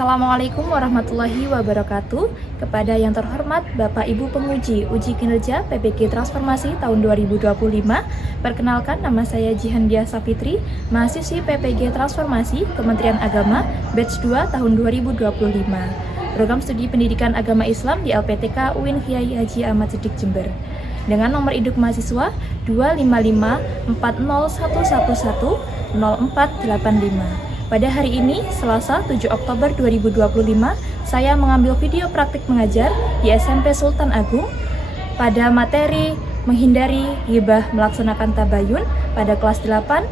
Assalamualaikum warahmatullahi wabarakatuh. Kepada yang terhormat Bapak Ibu Penguji Uji Kinerja PPG Transformasi tahun 2025, perkenalkan nama saya Jihandia Safitri, mahasiswi PPG Transformasi Kementerian Agama Batch 2 tahun 2025. Program Studi Pendidikan Agama Islam di LPTK UIN Kyai Haji Ahmad Siddiq Jember. Dengan nomor induk mahasiswa 25540110485. Pada hari ini, Selasa 7 Oktober 2025, saya mengambil video praktik mengajar di SMP Sultan Agung pada materi menghindari ghibah melaksanakan tabayun pada kelas 8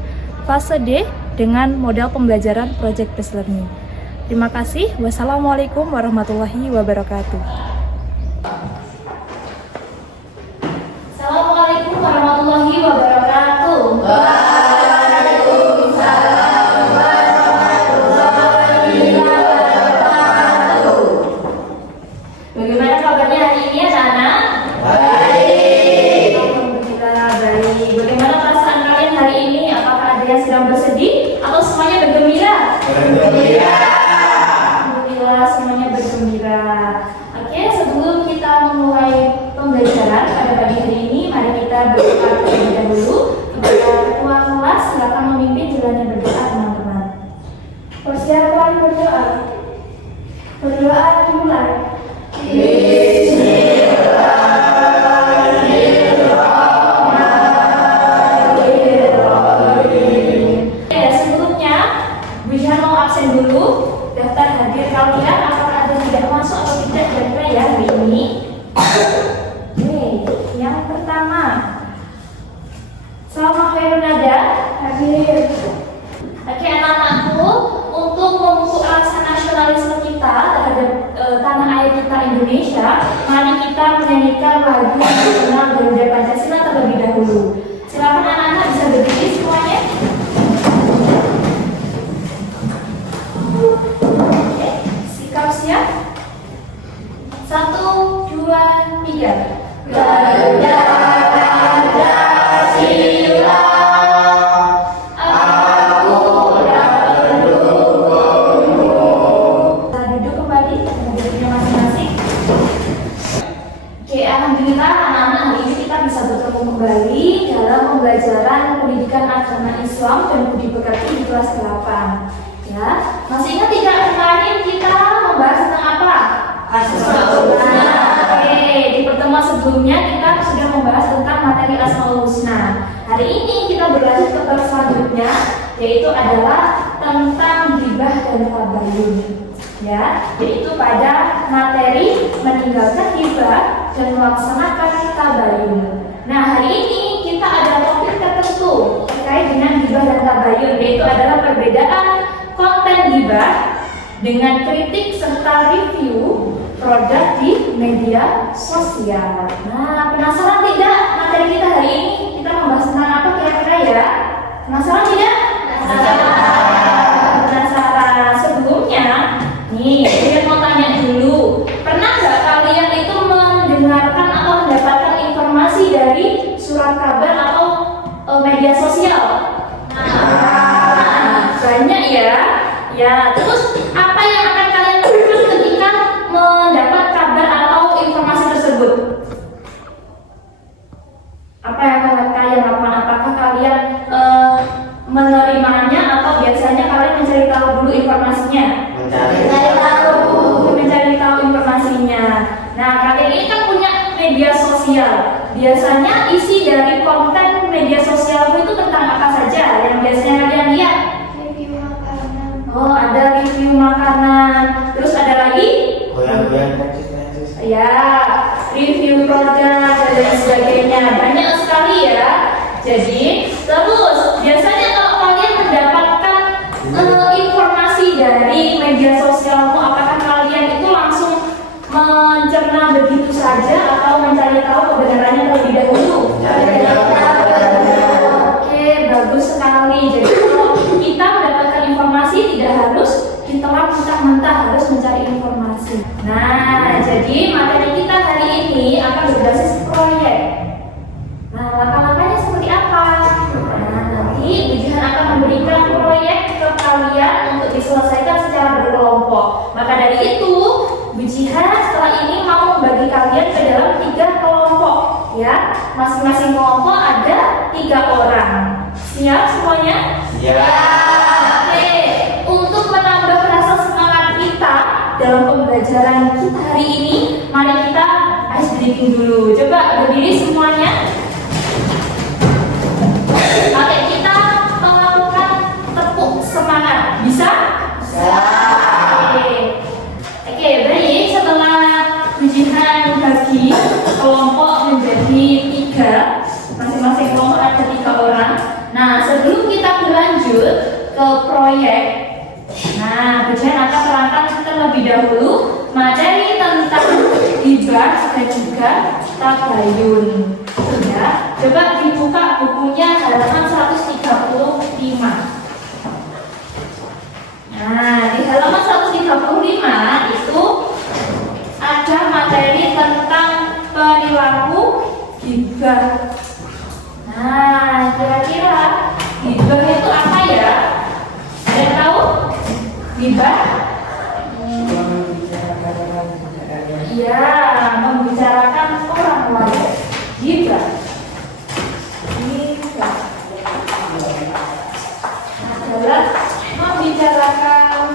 fase D dengan modal pembelajaran Project Based Learning. Terima kasih. Wassalamualaikum warahmatullahi wabarakatuh. Assalamualaikum warahmatullahi wabarakatuh. Bagaimana kabarnya hari ini anak-anak? Baik. Alhamdulillah baik. Bagaimana perasaan kalian hari ini? Apakah ada yang sedang bersedih atau semuanya bergembira? Bergembira. Alhamdulillah semuanya bergembira. Oke, sebelum kita memulai pembelajaran pada pagi hari ini, mari kita berdoa terlebih dahulu. Kepada ketua kelas, silakan memimpin jalannya berdoa teman-teman. Persiapan berdoa. Berdoa dimulai. Sebelumnya, Bu Jihan mau absen dulu. Daftar hadir kalian, apakah ada yang tidak masuk atau tidak kira-kira ya hari ini? Oke, yang pertama, Salma Khairunada hadir. Oke, anak-anakku, untuk memupuk rasa nasionalisme kita terhadap tanah air kita Indonesia, mari kita menyanyikan lagu nasional Garuda Pancasila terlebih dahulu. Silakan anak-anak bisa berdiri semuanya. Oke, sikap siap. 1, 2, 3. Garuda Pancasila. Alhamdulillah anak-anak hari ini kita bisa bertemu kembali dalam pembelajaran pendidikan agama Islam dan budi pekerti di kelas 8. Ya, masih ingat tidak kemarin kita membahas tentang apa? Asmaul Husna. Oke, di pertemuan sebelumnya kita sudah membahas tentang materi Asmaul Husna. Hari ini kita berlanjut ke kelas selanjutnya, yaitu adalah tentang ghibah dan tabayun. Ya, yaitu pada materi meninggalkan ghibah dan melaksanakan tabayun. Nah, hari ini kita ada topik tertentu terkait dengan ghibah dan tabayun, yaitu adalah perbedaan konten ghibah dengan kritik serta review produk di media sosial. Nah, penasaran tidak materi kita hari ini? Kita membahas tentang apa kira-kira ya? Penasaran tidak? Penasaran. Sebelumnya, nih, saya mau tanya dulu, pernah nggak kalian itu mendengarkan atau mendapatkan informasi dari surat kabar atau media sosial? Banyak ya. Ya, terus apa yang akan kalian lakukan ketika mendapat kabar atau informasi tersebut? Apa yang akan kalian lakukan? Apakah kalian menerimanya atau biasanya kalian mencari tahu dulu informasinya? Mencari tahu informasinya. Nah, kalian ini kan punya media sosial. Biasanya isi dari konten media sosialmu itu tentang apa saja yang biasanya kalian lihat? Review makanan. Oh, ada review makanan. Terus ada lagi? Ya, review produk dan lain sebagainya. Banyak sekali ya. Jadi, terus biasanya kalau kalian mendapatkan informasi dari media sosialmu, apakah kalian itu langsung mencerna begitu saja atau mencari tahu kebenarannya terlebih dahulu? Oke, bagus sekali. Jadi kalau kita mendapatkan informasi tidak harus ditelan mentah-mentah, harus mencari informasi. Nah, jadi materi kita hari ini akan berbasis proyek. Nah, langkah-langkahnya seperti apa? Jihan setelah ini mau membagi kalian ke dalam 3 kelompok, ya. Masing-masing kelompok ada 3 orang. Siap semuanya? Ya. Oke. Untuk menambah rasa semangat kita dalam pembelajaran kita hari ini, mari kita ice breaking dulu. Coba berdiri semuanya. Oke, kita melakukan tepuk semangat. Bisa? Oke, baik. Setelah Jihan bagi kelompok menjadi 3, masing-masing kelompok ada 3 orang. Nah, sebelum kita berlanjut ke proyek, nah, Jihan akan terangkan terlebih dahulu materi tentang hibah dan juga tabayun. Ya, coba dibuka bukunya halaman 135. Nah, di halaman 135 itu ada materi tentang perilaku hibah. Nah, kira-kira hibah itu apa ya? Ada yang tahu? Hibah? Iya, membicarakan orang lain. Hibah. Hibah adalah membicarakan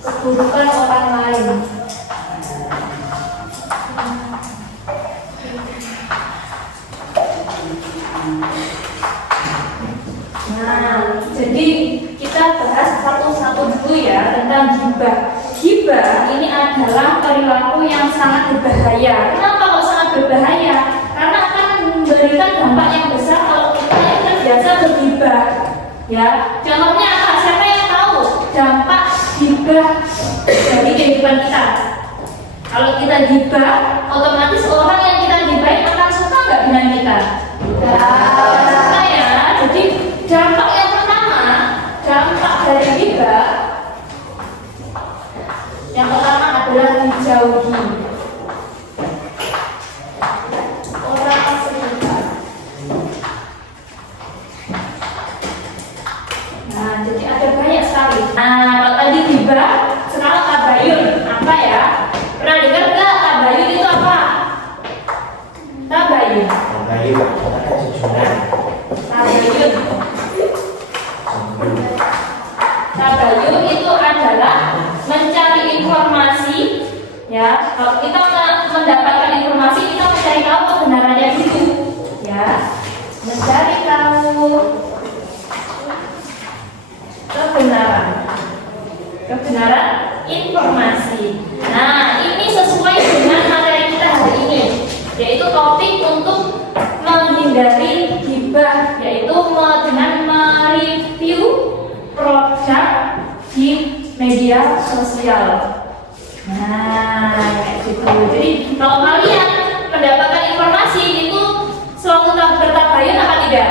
keburukan orang lain. Nah, jadi kita bahas satu-satu dulu ya tentang gibah. Gibah ini adalah perilaku yang sangat berbahaya. Kenapa kok sangat berbahaya? Karena akan memberikan dampak yang besar kalau kita yang terbiasa bergibah. Ya, contohnya apa? Siapa yang tahu dampak gibah dari kehidupan kita? Kalau kita gibah, otomatis orang yang kita gibahin akan suka nggak dengan kita? Suka ya. Jadi dampak yang pertama, dampak dari gibah yang pertama adalah dijauhi orang sekitar. Nah, jadi ada banyak sekali. Nah, kalau tadi gibah, sekarang tabayun apa ya? Pernah dengar nggak tabayun itu apa? Tabayun. Tabayun, kata susunan. Tabayun. Tabayun itu adalah mencari informasi, ya. Kalau kita mendapatkan informasi, kita mencari tahu kebenarannya dulu, ya. Mencari tahu kebenaran informasi. Nah, ini sesuai dengan materi kita hari ini, yaitu topik untuk menghindari gibah, yaitu dengan mereview produk di media sosial. Nah, kayak gitu. Jadi kalau kalian mendapatkan informasi itu selalu bertabayun apa tidak?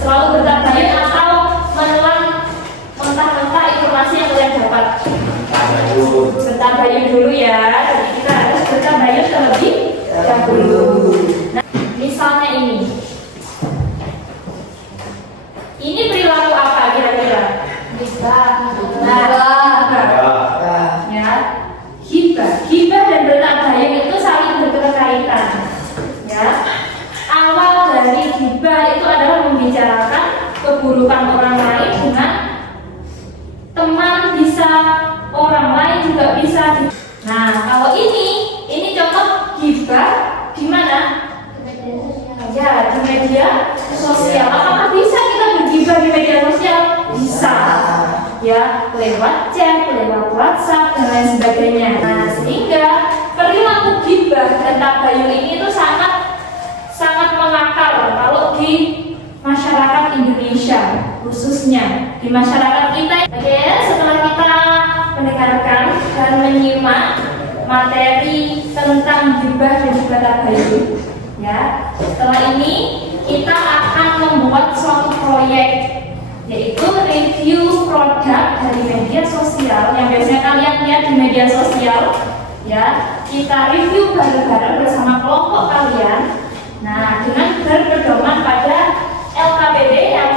Selalu bertabayun atau menelan mentah-mentah informasi yang kalian dapat? Bertabayun dulu ya. Jadi kita harus bertabayun terlebih dahulu. Nah, misalnya ini perilaku apa kira-kira? Ya, hibah dan bertabayun itu saling berkaitan. Ya, awal dari hibah itu adalah membicarakan keburukan orang lain dengan teman, bisa orang lain juga bisa. Nah, kalau ini contoh hibah di mana? Ya, di media sosial. Apakah bisa kita bergibah di media sosial? Bisa. Ya, lewat chat, lewat WhatsApp dan lain sebagainya. Nah, sehingga perilaku gibah dan tabayun ini itu sangat mengakar kalau di masyarakat Indonesia, khususnya di masyarakat kita. Oke, setelah kita mendengarkan dan menyimak materi tentang gibah dan juga tabayun, ya, setelah ini kita akan membuat suatu proyek, yaitu review produk dari media sosial yang biasanya kalian lihat di media sosial, ya. Kita review bareng-bareng bersama kelompok kalian. Nah, dengan berpedoman pada LKPD yang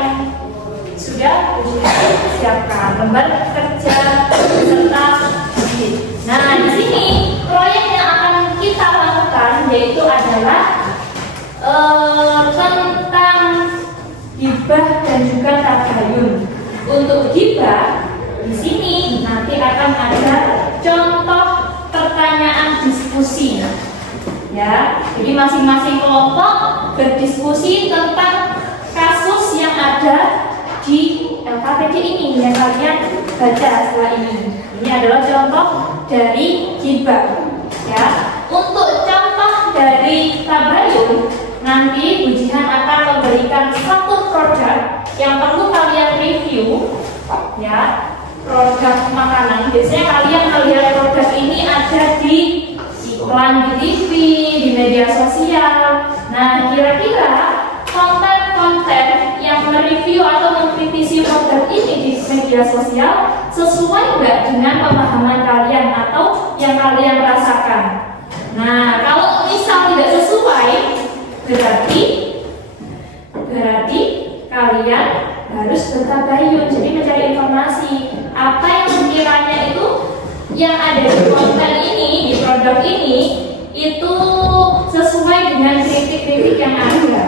sudah kerja ujian siapkan lembar kerja serta ujian. Nah, di sini proyek yang akan kita lakukan yaitu adalah tentang hibah dan juga tabayun. Untuk hibah di sini nanti akan ada contoh pertanyaan diskusi. Ya, jadi masing-masing kelompok berdiskusi tentang kasus yang ada di LKPD ini yang kalian baca setelah ini. Ini adalah contoh dari hibah. Ya, untuk contoh dari tabayun nanti ujian akan memberikan satu produk yang perlu kalian review. Ya, produk makanan. Biasanya kalian melihat produk ini ada di iklan di TV, di media sosial. Nah, kira-kira konten-konten yang mereview atau mengkritisi produk ini di media sosial sesuai nggak dengan pemahaman kalian atau yang kalian rasakan? Nah, kalau misal tidak sesuai, berarti kalian harus bertabayun. Jadi mencari informasi apa yang sekiranya itu yang ada di konten ini, di produk ini itu sesuai dengan kritik-kritik yang ada.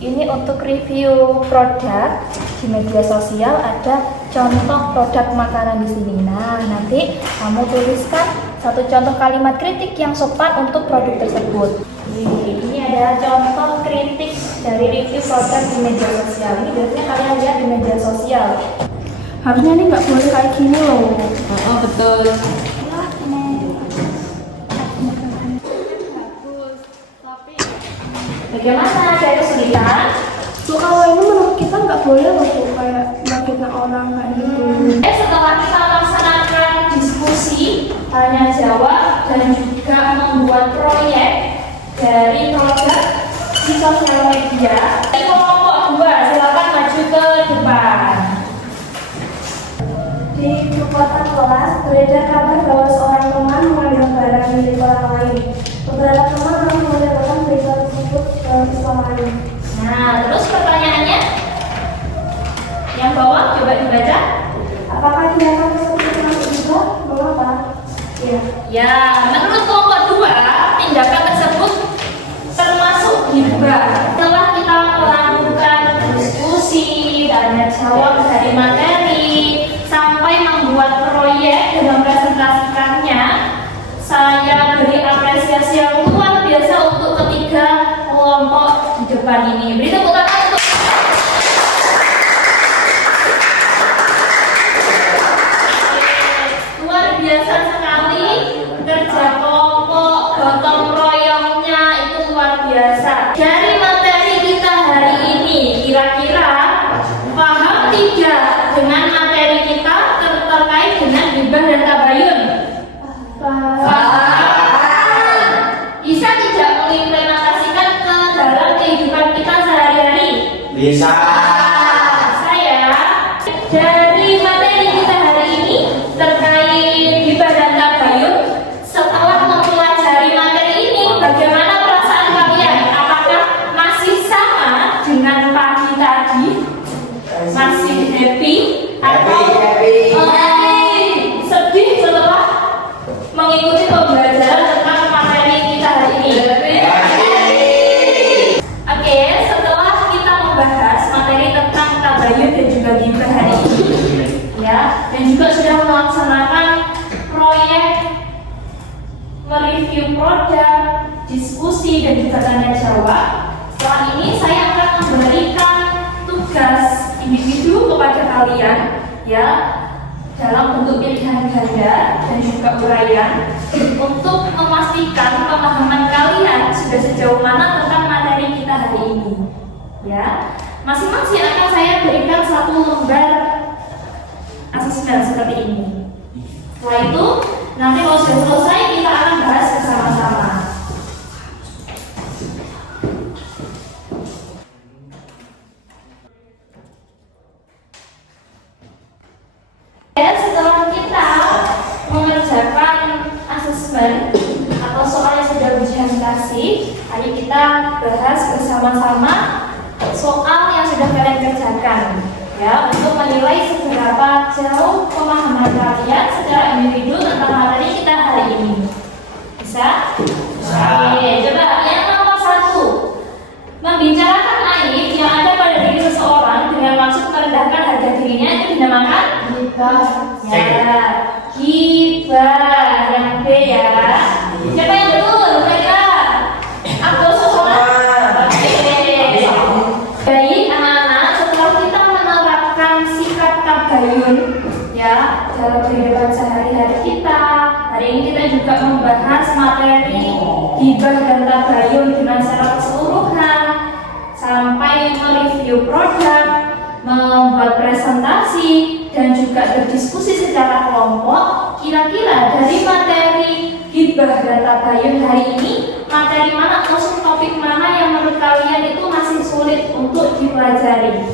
Ini untuk review produk di media sosial, ada contoh produk makanan di sini. Nah, nanti kamu tuliskan satu contoh kalimat kritik yang sopan untuk produk tersebut. Ini ada contoh kritik dari review produk di media sosial. Ini biasanya kalian lihat di media sosial. Harusnya ini nggak boleh kayak gini loh. Oh, betul. Bagaimana? Ada kesulitan? Tuh kalau ini menurut kita nggak boleh loh tuh kayak menyakitkan orang kayak gitu. Setelah kita melaksanakan diskusi, tanya jawab dan juga membuat proyek dari produk di sosial media. Kelompok 2, silakan maju ke depan. Di kekuatan kelas beredar kabar bahwa seorang teman mengambil barang milik orang lain. Beberapa teman langsung melaporkan berita tersebut ke siswa lain. Nah, terus pertanyaannya yang bawah coba dibaca. Apakah tindakan tersebut termasuk juga? Mengapa? Ya. Ya, menurut kelompok 2, tindakan tersebut termasuk hibah. Setelah kita melakukan diskusi, tanya jawab dari materi, sampai membuat proyek dan mempresentasikannya, saya beri apresiasi yang luar biasa untuk ketiga kelompok di depan ini. Beri tepuk tangan untuk luar biasa sekali kerja kelompok, gotong royongnya itu luar biasa. Dari materi kita hari ini, kira-kira paham tidak dengan materi kita terkait dengan hibah dan tabayun? Bisa tidak mengimplementasikan ke dalam kehidupan kita sehari-hari? Bisa. Saya dari materi kita hari ini terkait hibah dan tabayun, setelah mempelajari materi ini, bagaimana perasaan kalian? Apakah masih sama dengan pagi tadi? Masih happy? Atau sedih setelah mengikuti pembelajaran tentang materi kita hari ini? Oke, setelah kita membahas materi tentang tabayun dan juga hibah hari ini, ya, dan juga sudah melaksanakan proyek mereview produk, diskusi dan juga tanya jawab. Setelah ini saya akan memberikan tugas individu kepada kalian, ya, dalam bentuk pilihan ganda dan juga uraian untuk memastikan pemahaman kalian sudah sejauh mana tentang materi kita hari ini. Ya, masing-masing akan saya berikan satu lembar asesmen seperti ini. Setelah itu, nanti kalau sudah selesai kita akan bahas bersama-sama. Dan setelah kita mengerjakan asesmen soal yang sudah ujian kasih, ayo kita bahas bersama-sama soal yang sudah kalian kerjakan, ya, untuk menilai seberapa jauh pemahaman kalian secara individu tentang materi kita hari ini. Bisa? Oke, coba yang nomor 1. Membicarakan aib yang ada pada diri seseorang dengan maksud merendahkan harga dirinya itu dinamakan ghibah. Ya, ghibah. Yang B ya. Siapa yang betul? Mereka. Abdul Somad. Oke. Baik anak-anak, setelah kita menerapkan sikap tabayun ya dalam kehidupan sehari-hari kita, hari ini kita juga membahas materi ghibah dan tabayun dengan secara keseluruhan sampai mereview produk, membuat presentasi dan juga berdiskusi secara kelompok. Kira-kira dari materi ghibah dan tabayun hari ini, materi mana atau topik mana yang menurut kalian itu masih sulit untuk dipelajari?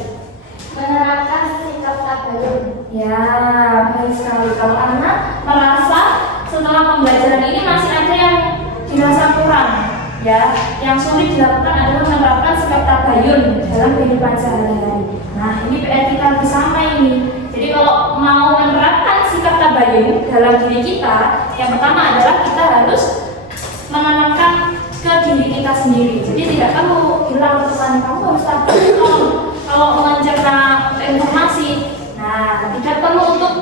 Menerapkan sikap tabayun. Ya, baik sekali. Kalau anak merasa setelah pembelajaran ini masih ada yang dirasa kurang, ya, yang sulit dilakukan adalah menerapkan sikap tabayun dalam kehidupan sehari-hari. Nah, ini PR kita bersama ini. Jadi kalau mau menerapkan sikap tabayun dalam diri kita, yang pertama adalah kita harus menanamkan ke diri kita sendiri. Jadi tidak perlu bilang ke teman kamu harus tabayun kalau mencerna informasi. Nah, tidak perlu untuk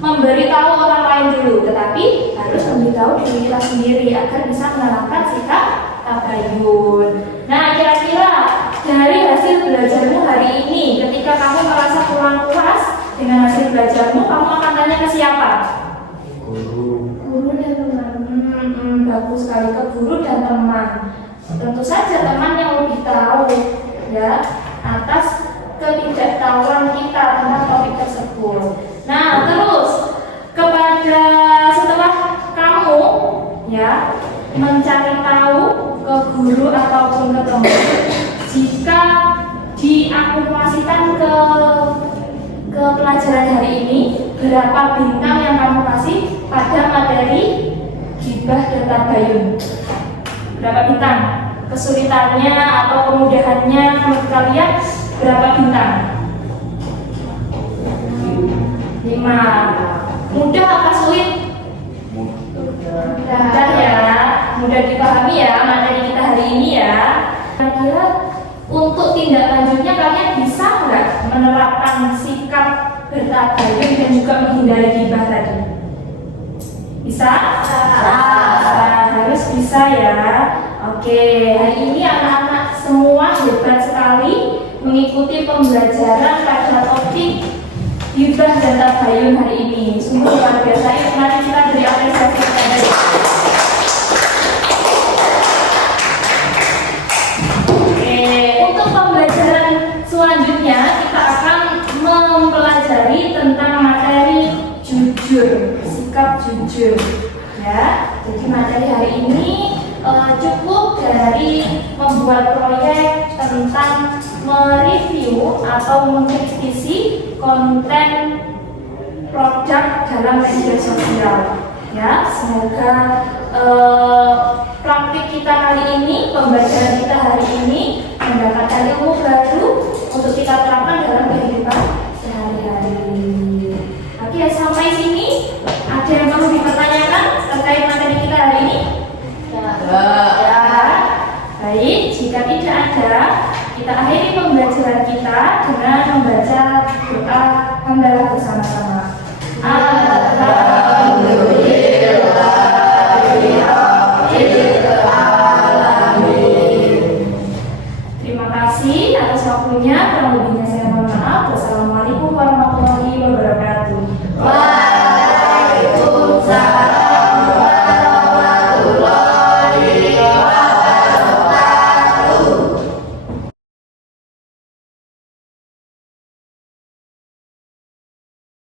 memberitahu orang lain dulu, tetapi harus memberitahu diri kita sendiri agar bisa menanamkan sikap tabayun. Nah, kira-kira dari hasil belajarmu hari ini, ketika kamu merasa kurang puas dengan hasil belajarmu, kamu akan tanya ke siapa? Guru dan teman. Bagus sekali, ke guru dan teman. Tentu saja teman yang lebih tahu, ya, atas ketidaktahuan kita tentang topik tersebut. Nah, terus kepada setelah kamu, ya, mencari tahu ke guru ataupun ke teman, jika diakumulasikan ke pelajaran hari ini, berapa bintang yang kamu kasih pada materi ghibah dan tabayun? Berapa bintang? Kesulitannya atau kemudahannya menurut kalian berapa bintang? 5. Mudah apa sulit? Mudah ya, mudah dipahami ya materi kita hari ini ya. Kira-kira untuk tindak lanjutnya kalian bisa nggak menerapkan sikap bertabayun dan juga menghindari ghibah tadi? Bisa? Harus bisa ya. Oke, hari ini anak-anak semua hebat sekali mengikuti pembelajaran pada topik ghibah dan tabayun hari ini. Sungguh luar biasa. Mari kita beri apresiasi kepada untuk pembelajaran selanjutnya kita akan mempelajari tentang materi jujur, sikap jujur. Ya, jadi materi hari ini cukup dari membuat proyek tentang mereview atau mengkritisi konten produk dalam media sosial. Ya, semoga praktik kita kali ini, pembelajaran kita hari ini mendapatkan ilmu baru untuk kita terapkan dalam kehidupan sehari-hari. Oke, sampai sini ada yang perlu dipertanyakan terkait materi kita hari ini? Ya. Baik, jika tidak ada, kita akhiri pembelajaran kita dengan membaca doa hamdalah bersama-sama.